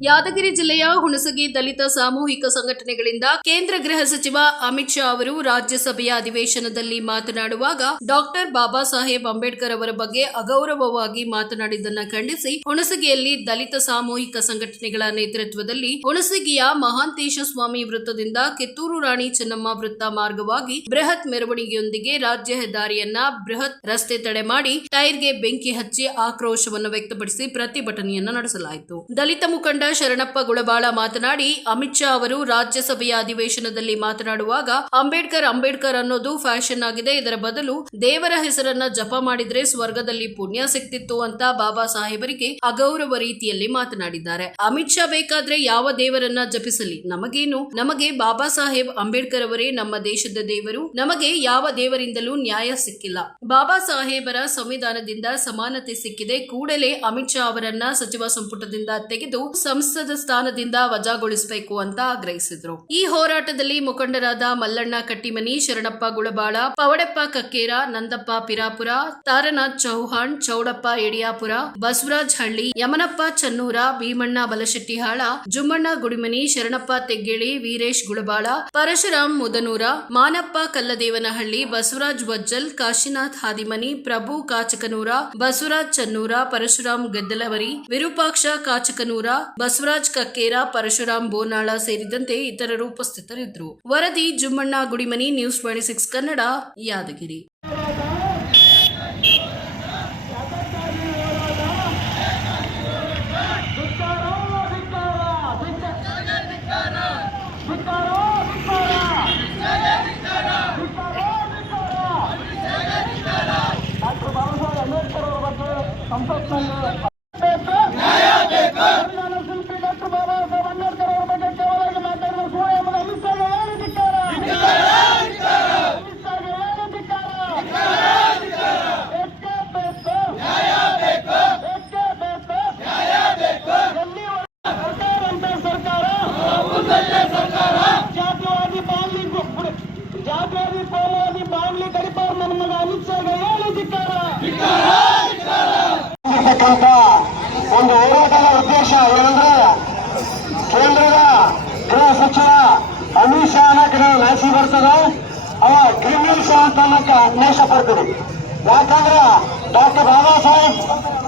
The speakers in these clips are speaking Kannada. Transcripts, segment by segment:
ಯಾದಗಿರಿ ಜಿಲ್ಲೆಯ ಹುಣಸಗಿ ದಲಿತ ಸಾಮೂಹಿಕ ಸಂಘಟನೆಗಳಿಂದ ಕೇಂದ್ರ ಗೃಹ ಸಚಿವ ಅಮಿತ್ ಶಾ ಅವರು ರಾಜ್ಯಸಭೆಯ ಅಧಿವೇಶನದಲ್ಲಿ ಮಾತನಾಡುವಾಗ ಡಾಕ್ಟರ್ ಬಾಬಾ ಸಾಹೇಬ್ ಅಂಬೇಡ್ಕರ್ ಅವರ ಬಗ್ಗೆ ಅಗೌರವವಾಗಿ ಮಾತನಾಡಿದ್ದನ್ನು ಖಂಡಿಸಿ ಹುಣಸಗಿಯಲ್ಲಿ ದಲಿತ ಸಾಮೂಹಿಕ ಸಂಘಟನೆಗಳ ನೇತೃತ್ವದಲ್ಲಿ ಹುಣಸಗಿಯ ಮಹಾಂತೇಶ ಸ್ವಾಮಿ ವೃತ್ತದಿಂದ ಕಿತ್ತೂರು ರಾಣಿ ಚೆನ್ನಮ್ಮ ವೃತ್ತ ಮಾರ್ಗವಾಗಿ ಬೃಹತ್ ಮೆರವಣಿಗೆಯೊಂದಿಗೆ ರಾಜ್ಯ ಹೆದ್ದಾರಿಯನ್ನ ಬೃಹತ್ ರಸ್ತೆ ತಡೆ ಮಾಡಿ ಟೈರ್ಗೆ ಬೆಂಕಿ ಹಚ್ಚಿ ಆಕ್ರೋಶವನ್ನು ವ್ಯಕ್ತಪಡಿಸಿ ಪ್ರತಿಭಟನೆಯನ್ನು ನಡೆಸಲಾಯಿತು. ದಲಿತ ಮುಖಂಡ ಶರಣಪ್ಪ ಗುಳಬಾಳ ಮಾತನಾಡಿ, ಅಮಿತ್ ಶಾ ಅವರು ರಾಜ್ಯಸಭೆಯ ಅಧಿವೇಶನದಲ್ಲಿ ಮಾತನಾಡುವಾಗ, ಅಂಬೇಡ್ಕರ್ ಅಂಬೇಡ್ಕರ್ ಅನ್ನೋದು ಫ್ಯಾಷನ್ ಆಗಿದೆ, ಇದರ ಬದಲು ದೇವರ ಹೆಸರನ್ನ ಜಪ ಮಾಡಿದ್ರೆ ಸ್ವರ್ಗದಲ್ಲಿ ಪುಣ್ಯ ಸಿಕ್ತಿತ್ತು ಅಂತ ಬಾಬಾ ಸಾಹೇಬರಿಗೆ ಅಗೌರವ ರೀತಿಯಲ್ಲಿ ಮಾತನಾಡಿದ್ದಾರೆ. ಅಮಿತ್ ಶಾ ಬೇಕಾದ್ರೆ ಯಾವ ದೇವರನ್ನ ಜಪಿಸಲಿ? ನಮಗೇನು? ನಮಗೆ ಬಾಬಾ ಸಾಹೇಬ್ ಅಂಬೇಡ್ಕರ್ ಅವರೇ ನಮ್ಮ ದೇಶದ ದೇವರು, ನಮಗೆ ಯಾವ ದೇವರಿಂದಲೂ ನ್ಯಾಯ ಸಿಕ್ಕಿಲ್ಲ. ಬಾಬಾ ಸಾಹೇಬರ ಸಂವಿಧಾನದಿಂದ ಸಮಾನತೆ ಸಿಕ್ಕಿದೆ, ಕೂಡಲೇ ಅಮಿತ್ ಶಾ ಅವರನ್ನ ಸಚಿವ ಸಂಪುಟದಿಂದ ತೆಗೆದು ಸಂಸದ ಸ್ಥಾನದಿಂದ ವಜಾಗೊಳಿಸಬೇಕು ಅಂತ ಆಗ್ರಹಿಸಿದ್ರು. ಈ ಹೋರಾಟದಲ್ಲಿ ಮುಖಂಡರಾದ ಮಲ್ಲಣ್ಣ ಕಟ್ಟಿಮನಿ, ಶರಣಪ್ಪ ಗುಳಬಾಳ, ಪವಡೆಪ್ಪ ಕಕ್ಕೇರ, ನಂದಪ್ಪ ಪಿರಾಪುರ, ತಾರನಾಥ್ ಚೌಹಾಣ್, ಚೌಡಪ್ಪ ಯಡಿಯಾಪುರ, ಬಸವರಾಜ್ ಹಳ್ಳಿ, ಯಮನಪ್ಪ ಚನ್ನೂರ, ಭೀಮಣ್ಣ ಬಲಶೆಟ್ಟಿಹಾಳ, ಜುಮ್ಮಣ್ಣ ಗುಡಿಮನಿ, ಶರಣಪ್ಪ ತೆಗ್ಗೇಳಿ, ವೀರೇಶ್ ಗುಳಬಾಳ, ಪರಶುರಾಮ್ ಮುದನೂರ, ಮಾನಪ್ಪ ಕಲ್ಲದೇವನಹಳ್ಳಿ, ಬಸವರಾಜ್ ವಜ್ಜಲ್, ಕಾಶಿನಾಥ್ ಹಾದಿಮನಿ, ಪ್ರಭು ಕಾಚಕನೂರ, ಬಸವರಾಜ್ ಚನ್ನೂರ, ಪರಶುರಾಮ್ ಗದ್ದಲವರಿ, ವಿರೂಪಾಕ್ಷ ಕಾಚಕನೂರ ಬಸವರಾಜ್ ಕಕ್ಕೇರ, ಪರಶುರಾಮ್ ಬೋನಾಳ ಸೇರಿದಂತೆ ಇತರರು ಉಪಸ್ಥಿತರಿದ್ದರು. ವರದಿ, Jummanna, Gudimani, news twenty six Kannada, Yadgir. ಸಂಸತ್ನಲ್ಲಿ ನ್ಯಾಯ ಶಿಲ್ಪಿ ಡಾಕ್ಟರ್ ಬಾಬಾ ಸಾಹೇಬ್ ಅಂಬೇಡ್ಕರ್ ಅವರ ಬಗ್ಗೆ ಕೇವಲ ಮಾತಾಡಿದ ಸುಳ್ಳು ಎಂಬುದು ಅಮಿತ್ ಶಾಗೆ ಏನು ಧಿಕ್ಕಾರ ಅಮಿತ್ ಶಾಗೆ ಏನು ಧಿಕ್ಕಾರ ಏಕೆ ಬೇಕು? ಏಕೆ ಬೇಕು? ಎಲ್ಲಿವರೆಗೆ ಸರ್ಕಾರ ಅಂತ ಸರ್ಕಾರ ಜಾತಿವಾದಿ ಬಾಂಗ್ಲಿ ಗು- ಜಾತಿವಾದಿ ಕೋಮುವಾದಿ ಬಾಂಗ್ಲಿ ಗಡಿಪಾರ್ ನನ್ನ ಮಗ ಅಮಿತ್ ಶಾಗೆ ಏನು ಧಿಕ್ಕಾರ ಇರ್ತಕ್ಕಂಥ ಒಂದು ಹೋರಾಟದ ಉದ್ದೇಶ ಏನಂದ್ರೆ ಕೇಂದ್ರದ ಗೃಹ ಸಚಿವ ಅಮಿತ್ ಶಾ ನಾಸಿ ಬರ್ತದೆ. ಅವ ಕ್ರಿಮಿನಲ್ ಶಾ ಅಂತ ಅನ್ವೇಷ ಪಡ್ತೀವಿ ಯಾಕಂದ್ರೆ ಡಾಕ್ಟರ್ ಬಾಬಾ ಸಾಹೇಬ್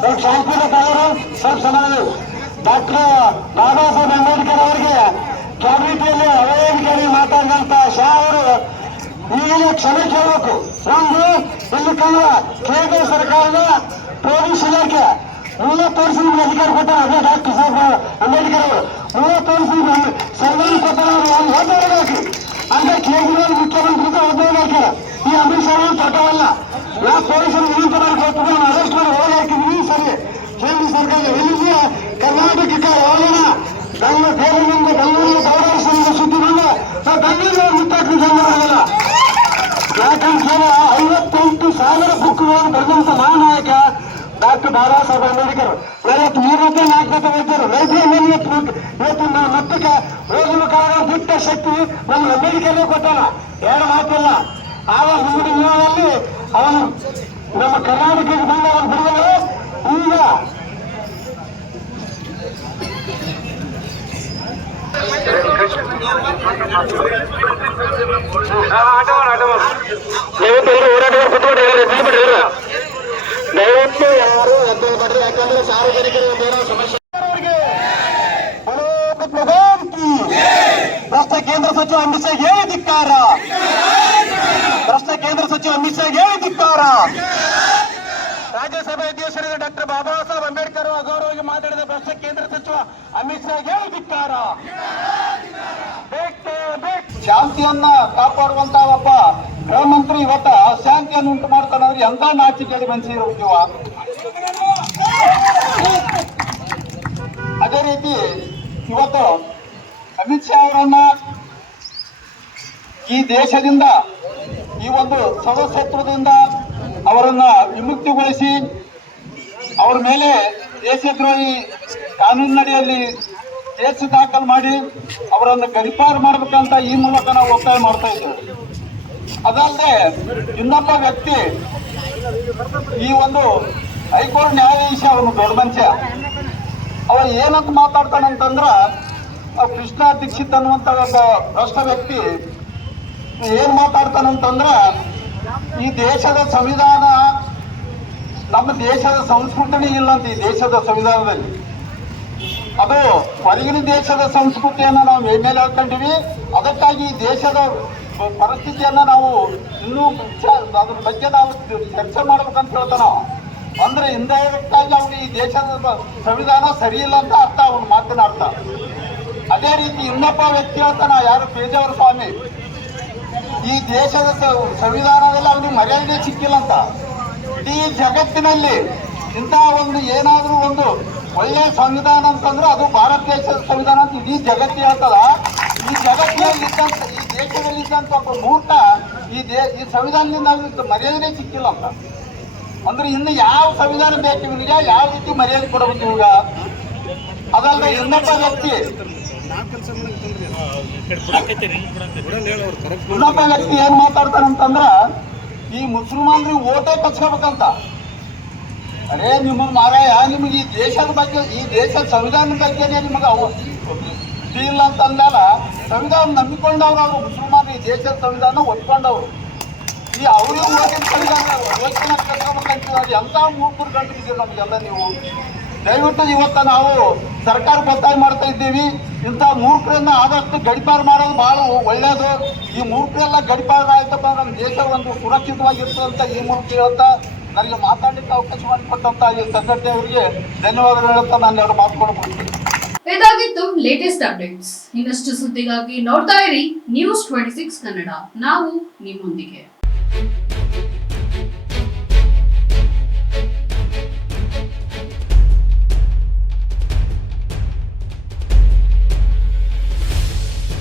ಸ್ವಲ್ಪ ಶಾಂತಿನ ತವರು ಸ್ವಲ್ಪ ಸಮಾನ ಡಾಕ್ಟರ್ ಬಾಬಾ ಸಾಹೇಬ್ ಅಂಬೇಡ್ಕರ್ ಅವರಿಗೆ ಕ್ಯಾಬಿನೆಟ್ನಲ್ಲಿ ಕೇಳಿ ಮಾತಾಡಿದಂತ ಶಾ ಅವರು ನೀವು ಕ್ಷಮೆ ಕೇಳಬೇಕು. ಒಂದು ಇಲ್ಲಿ ಕೇಂದ್ರ ಸರ್ಕಾರದ ಪೊಲೀಸ್ ಇಲಾಖೆ. ಮೂವತ್ತು ವರ್ಷ ನಿಮ್ಗೆ ಅಧಿಕಾರ ಕೊಟ್ಟಾರ, ಅದೇ ಡಾಕ್ಟರ್ ಸಾಹೇಬ್ ಅಂಬೇಡ್ಕರ್ ಅವರು. ಮೂವತ್ತು ವರ್ಷ ನಿಮ್ಗೆ ಸಂವಿಧಾನ ಕೊಟ್ಟಾರ ಅಂತ ಕೇಜ್ರಿವಾಲ್ ಮುಖ್ಯಮಂತ್ರಿ ಹಾಕ್ಯಾರ ಈ ಅಮಿತ್ ಶಾ ತೋಟವಲ್ಲ. ನಾ ಪೊಲೀಸರು ವಿನಂತಿ ಮಾಡಿ ನಾನು ಅರೆಸ್ಟ್ ಮಾಡಿ ಹೋಗಿ ಹಾಕಿದ್ವಿ ಸರಿ ಕೇಂದ್ರ ಸರ್ಕಾರ ಎಲ್ಲಿದೆಯಾ ಕರ್ನಾಟಕಕ್ಕೆ ಹೋಗೋಣ. ಬೆಂಗಳೂರು ಬೇರೆಯಿಂದ ಸಂಘ ಸುದ್ದಿ ಬಂದ. ನಾವು ಬೆಂಗಳೂರು ಮುಟ್ಟಾಕ್ರಿ ಆಗಲ್ಲ ಯಾಕಂದ್ರೆ ಐವತ್ತೆಂಟು ಸಾವಿರ ಬುಕ್ಗಳನ್ನು ಬರೆದಂತ ಮಹಾನಾಯಕ ಡಾಕ್ಟರ್ ಬಾಬಾ ಸಾಹೇಬ್ ಅಂಬೇಡ್ಕರ್ ಇವತ್ತು ಮೂರನೇ ನಾಲ್ಕನೇ ವೈದ್ಯರು ಲೈಬ್ರರಿ ಇವತ್ತು ನಾವು ಮತ್ತಕ್ಕೆ ಓದುವ ಕಾರಣ ಬಿಟ್ಟ ಶಕ್ತಿ ನಮ್ಮ ಅಂಬೇಡ್ಕರ್ಗೆ ಕೊಟ್ಟಾನ ಎರಡು ಮಾತಿಲ್ಲ ಆಗ ಮುಂದಿನ ದಿನಗಳಲ್ಲಿ ಅವನು ನಮ್ಮ ಕರ್ನಾಟಕಕ್ಕೆ ಬಂದ ಅವನು ಬಿಡುಗಡೆ ಈಗ ದಯವಿಟ್ಟು ಎಲ್ಲರೂ ಹೋರಾಟಗಾರ ಕುತ್ಕೊಂಡು ಹೇಳಿ ಯಾರು ಎದ್ದೇಳ್ಬೇಡ್ರಿ ಯಾಕಂದ್ರೆ ಸಾರ್ವಜನಿಕರಿಗೆ ಬೇರೆ ಸಮಸ್ಯೆ. ಭ್ರಷ್ಟ ಕೇಂದ್ರ ಸಚಿವ ಅಮಿತ್ ಶಾ ಹೇಳಿ ಧಿಕ್ಕಾರ. ಭ್ರಷ್ಟ ಕೇಂದ್ರ ಸಚಿವ ಅಮಿತ್ ಶಾ ಹೇಳಿ ಧಿಕ್ಕಾರ. ರಾಜ್ಯಸಭೆ ಅಧ್ಯಕ್ಷರಾದ ಡಾಕ್ಟರ್ ಬಾಬಾ ಸಾಹೇಬ್ ಅಂಬೇಡ್ಕರ್ ಅಗೌರವವಾಗಿ ಮಾತಾಡಿದ ಭ್ರಷ್ಟ ಕೇಂದ್ರ ಸಚಿವ ಅಮಿತ್ ಶಾ ಹೇಳಿ ಧಿಕ್ಕಾರ. ಶಾಂತಿಯನ್ನ ಕಾಪಾಡುವಂತ ಒಬ್ಬ ಗೃಹ ಮಂತ್ರಿ ಇವತ್ತ ಅಶಾಂತಿಯನ್ನು ಉಂಟು ಮಾಡ್ತಾನೆ ಅಂದ್ರೆ ಎಂತ ನಾಚಿಕೆಗೆ ಮನಸ್ಸಿರುವ ಅದೇ ರೀತಿ ಇವತ್ತು ಅಮಿತ್ ಶಾ ಅವರನ್ನ ಈ ದೇಶದಿಂದ, ಈ ಒಂದು ಸದಸ್ಯತ್ವದಿಂದ ಅವರನ್ನ ವಿಮುಕ್ತಿಗೊಳಿಸಿ ಅವರ ಮೇಲೆ ದೇಶದ್ರೋಹಿ ಕಾನೂನಿನಡಿಯಲ್ಲಿ ಕೇಸು ದಾಖಲು ಮಾಡಿ ಅವರನ್ನು ಗಡಿಪಾರು ಮಾಡಬೇಕಂತ ಈ ಮೂಲಕ ನಾವು ಒತ್ತಾಯ ಮಾಡ್ತಾ ಇದ್ದೇವೆ. ಅದಲ್ಲದೆ ಇನ್ನೊಬ್ಬ ವ್ಯಕ್ತಿ ಈ ಒಂದು ಹೈಕೋರ್ಟ್ ನ್ಯಾಯಾಧೀಶ, ಅವನು ದೊಡ್ಡ ಮನುಷ್ಯ. ಅವ ಏನಂತ ಮಾತಾಡ್ತಾನೆ ಅಂತಂದ್ರ ಕೃಷ್ಣ ದೀಕ್ಷಿತ್ ಅನ್ನುವಂತ ಒಬ್ಬ ಭ್ರಷ್ಟ ವ್ಯಕ್ತಿ ಏನ್ ಮಾತಾಡ್ತಾನಂತಂದ್ರ ಈ ದೇಶದ ಸಂವಿಧಾನ, ನಮ್ಮ ದೇಶದ ಸಂಸ್ಕೃತಿನೇ ಇಲ್ಲ ಅಂತ ಈ ದೇಶದ ಸಂವಿಧಾನದಲ್ಲಿ. ಅದು ಹೊರಗಿನ ದೇಶದ ಸಂಸ್ಕೃತಿಯನ್ನ ನಾವು ಮೇಲೆ ಹೇಳ್ಕೊಂಡಿವಿ ಅದಕ್ಕಾಗಿ ದೇಶದ ಪರಿಸ್ಥಿತಿಯನ್ನ ನಾವು ಇನ್ನೂ ಅದ್ರ ಬಗ್ಗೆ ನಾವು ಚರ್ಚೆ ಮಾಡ್ಬೇಕಂತ ಹೇಳ್ತಾನ. ಅಂದ್ರೆ ಇಂಡೈರೆಕ್ಟ್ ಆಗಿ ಅವ್ನು ಈ ದೇಶದ ಸಂವಿಧಾನ ಸರಿ ಇಲ್ಲ ಅಂತ ಅರ್ಥ ಅವನು ಅರ್ಥ. ಅದೇ ರೀತಿ ಇನ್ನೊಬ್ಬ ವ್ಯಕ್ತಿ ಹೇಳ್ತಾನ, ಯಾರು ಪೇಜಾವರ ಸ್ವಾಮಿ? ಈ ದೇಶದ ಸಂವಿಧಾನದಲ್ಲಿ ಅವನಿಗೆ ಮರ್ಯಾದೆ ಸಿಕ್ಕಿಲ್ಲ ಅಂತ. ಇಡೀ ಜಗತ್ತಿನಲ್ಲಿ ಇಂತಹ ಒಂದು ಏನಾದರೂ ಒಂದು ಒಳ್ಳೆಯ ಸಂವಿಧಾನ ಅಂತಂದ್ರೆ ಅದು ಭಾರತ ದೇಶದ ಸಂವಿಧಾನ ಅಂತ ಇಡೀ ಜಗತ್ತು ಹೇಳ್ತದ ಈ ಜಗತ್ತಿನಲ್ಲಿ ಇದ್ದಂತ ಈ ದೇಶದಲ್ಲಿ ಇದ್ದಂತ ಒಬ್ಬ ಮೂರ್ಖ ಈ ದೇ ಈ ಸಂವಿಧಾನದಿಂದ ಅವ್ರಿಗೆ ಮರ್ಯಾದೆ ಸಿಕ್ಕಿಲ್ಲ ಅಂತ. ಅಂದ್ರೆ ಇನ್ನು ಯಾವ ಸಂವಿಧಾನ ಬೇಕು ಇವನಿಗೆ ಯಾವ ರೀತಿ ಮರ್ಯಾದೆ ಕೊಡಬೇಕು ಇವಾಗ? ಅದಲ್ಲ ಇನ್ನೊಬ್ಬ ವ್ಯಕ್ತಿ. ಇನ್ನೊಬ್ಬ ವ್ಯಕ್ತಿ ಏನ್ ಮಾತಾಡ್ತಾರಂತಂದ್ರ ಈ ಮುಸಲ್ಮಾನ್ರಿಗೆ ಓಟೇ ಕಚ್ಕೋಬೇಕಂತ. ಅರೇ ನಿಮ್ಮ ಮಾರಾಯ, ನಿಮಗೆ ಈ ದೇಶದ ಬಗ್ಗೆ, ಈ ದೇಶದ ಸಂವಿಧಾನದ ಬಗ್ಗೆ ನಿಮಗೆ ಅವ ಇಲ್ಲ ಅಂತ ಅಂದಲ್ಲ ಸಂವಿಧಾನ ನಂಬಿಕೊಂಡವ್ರು ಅವರು ಮುಸಲ್ಮಾನ, ಈ ದೇಶದ ಸಂವಿಧಾನ ಒಪ್ಕೊಂಡವ್ರು. ಈ ಅವರು ಯೋಚನೆ ಸಂವಿಧಾನ ಓಟಿನ ಕಟ್ಕೋಬೇಕಂತ ಎಂತ ಮೂರ್ಖರು ಕಂಡಿದ್ದೀರಿ ನಮಗೆಲ್ಲ ನೀವು? ದಯವಿಟ್ಟು ಇವತ್ತ ನಾವು ಸರ್ಕಾರ ಒತ್ತಾಯ ಮಾಡ್ತಾ ಇದ್ದೀವಿ. ಇಂಥ ಮೂರ್ಖರನ್ನ ಆದಷ್ಟು ಗಡಿಪಾರು ಮಾಡೋದು ಬಹಳ ಒಳ್ಳೆಯದು ಈ ಮೂರ್ಖರೆಲ್ಲ ಗಡಿಪಾರು ಆಯ್ತಪ್ಪ, ನಮ್ಮ ದೇಶ ಒಂದು ಸುರಕ್ಷಿತವಾಗಿರ್ತದೆ ಅಂತ ಈ ಮೂರ್ಖ ಹೇಳ್ತಾ ನನಗೆ ಮಾತಾಡಲಿಕ್ಕೆ ಅವಕಾಶ ಮಾಡಿಕೊಟ್ಟಂತ ಈ ಸಂಘಟನೆ ಅವರಿಗೆ ಧನ್ಯವಾದ ಹೇಳುತ್ತಾ ನಾನು ಎರಡು ಮಾತುಕೊಂಡು ಇದಾಗಿತ್ತು ಲೇಟೆಸ್ಟ್ ಅಪ್ಡೇಟ್ಸ್ ಇನ್ನಷ್ಟು ಸುದ್ದಿಗಾಗಿ ನೋಡ್ತಾ ಇರಿ ನ್ಯೂಸ್ ಟ್ವೆಂಟಿ ಸಿಕ್ಸ್ ಕನ್ನಡ. ನಾವು ನಿಮ್ಮೊಂದಿಗೆ.